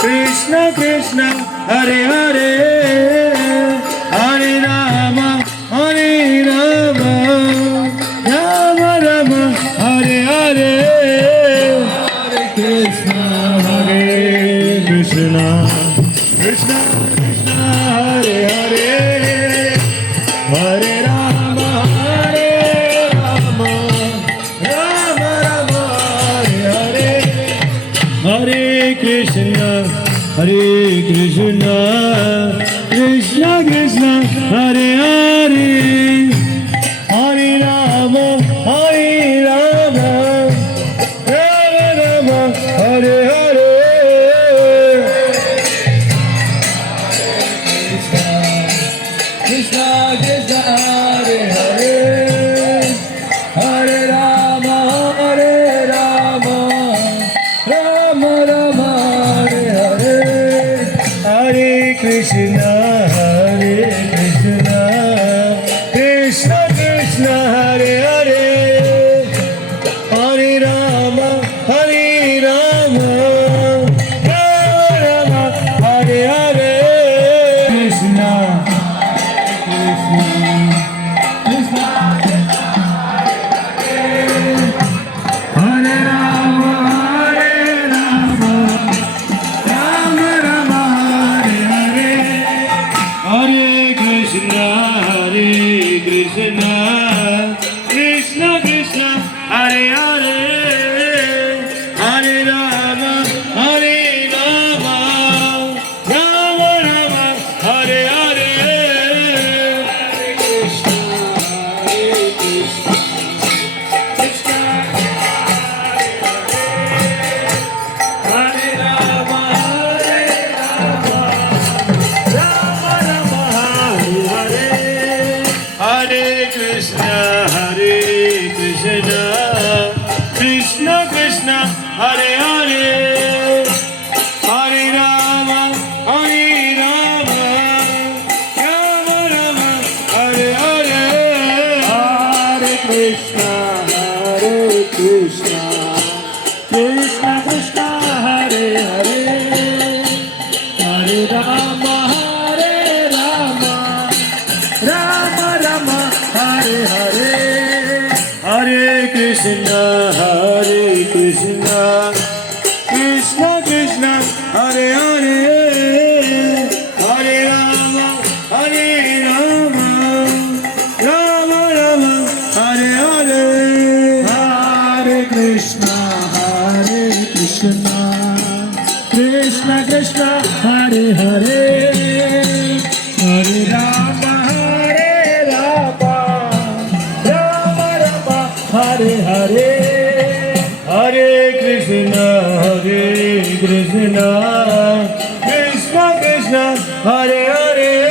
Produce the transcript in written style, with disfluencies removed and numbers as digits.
Krishna Krishna Hare Hare Hare Ram Ram Ram Hare Hare Hare Krishna Krishna Krishna Hare Hare Hare Ram Ram Ram Hare Hare Hare Krishna Krishna Krishna Hare Hare Hare Ram Ram Ram Hare Hare Krishna Krishna Hare Hare Hare Ram Ram Ram Hare Hare Hare Krishna Krishna Krishna Hare Hare Hare Ram Ram Ram Hare Hare Krishna Krishna Hare Ram Ram Ram Hare Hare Hare Krishna Krishna Krishna Krishna Hare Hare Hare Ram Ram Ram Hare Hare Hare Ram Ram Hare Hare Krishna Krishna Krishna Krishna Hare Hare Hare Ram Ram Ram Hare Hare Hare Krishna Krishna Krishna Krishna Hare Hare Hare Ram Ram Ram Hare Hare Hare Krishna Krishna Krishna Krishna Hare Hare Hare Ram Ram Ram Ram Hare Hare Hare Krishna Krishna Krishna Krishna Hare Hare Hare Ram Ram Hare Hare Hare Krishna Krishna Krishna Krishna Hare Hare